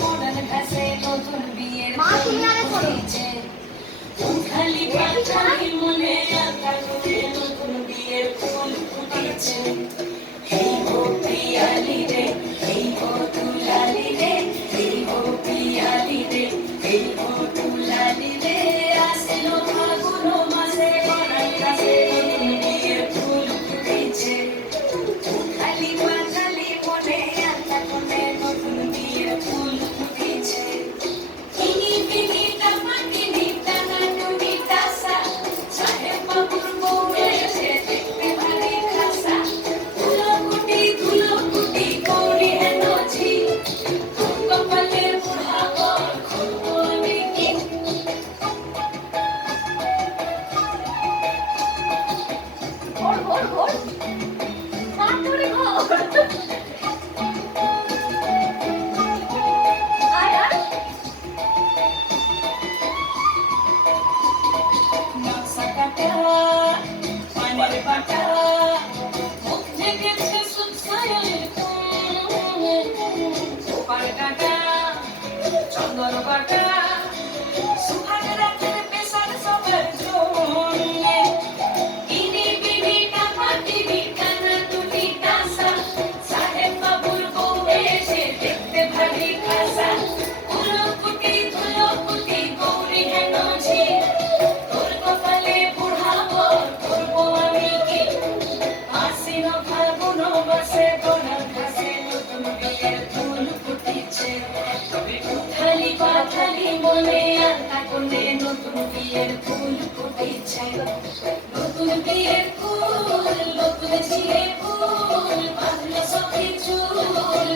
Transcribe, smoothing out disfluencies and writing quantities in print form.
কোণার ঘাসে নতুন বিয়ের ফুটেছে খালি পাখালি মনে আঁকা করে নতুন বিয়ের ফুল ফুটেছে এই গো পিয়ালি রে এই গো দুলালি রে এই গো পিয়ালি রে এই গো দুলালি রে আসলো ফাগুন মাসে কোণার ঘাসে নতুন বিয়ের ফুল ফুটেছে খালি পাখালি মনে আঁকা করে নতুন বিয়ের ফুল ফুটেছে কিনি কিনি টামাকিনি টানা টুনি টাসা সাহেব বাবুর বউ এসে দেখতে ভারী খাসা ধুলো কুটি গৌরী হেনছি তোর কপালে বুড়া বর খুলবো আমি কি ঘোর ঘোর ঘোর মাতুরি ঘোর আয় আয় নকশা কাটা পানের বাটা মুখ থেকে সুসাইল পার কাটা চন্দন বাটা সুহাগ রাতের পেশার সবার জন্যে ইনি বিনি টামাটিনি টানা টুনি টাসা সাহেব বাবুর বউ এসে দেখতে ভারী খাসা ধুলো কুটি গৌরী হেনছি তোর কপালে বুড়া বর করবো আমি কি আশ্বিন ফাল্গুন মাসে কোণার ঘাসে নতুন বিয়ের ফুল ফুটেছে খালি পাখালি মনে আঁকা কোণে নতুন বিয়ের ফুল ফুটেছে নতুন বিয়ের ফুল নতুন ছিঁড়ে ফুল বাঁধলো সখী চুল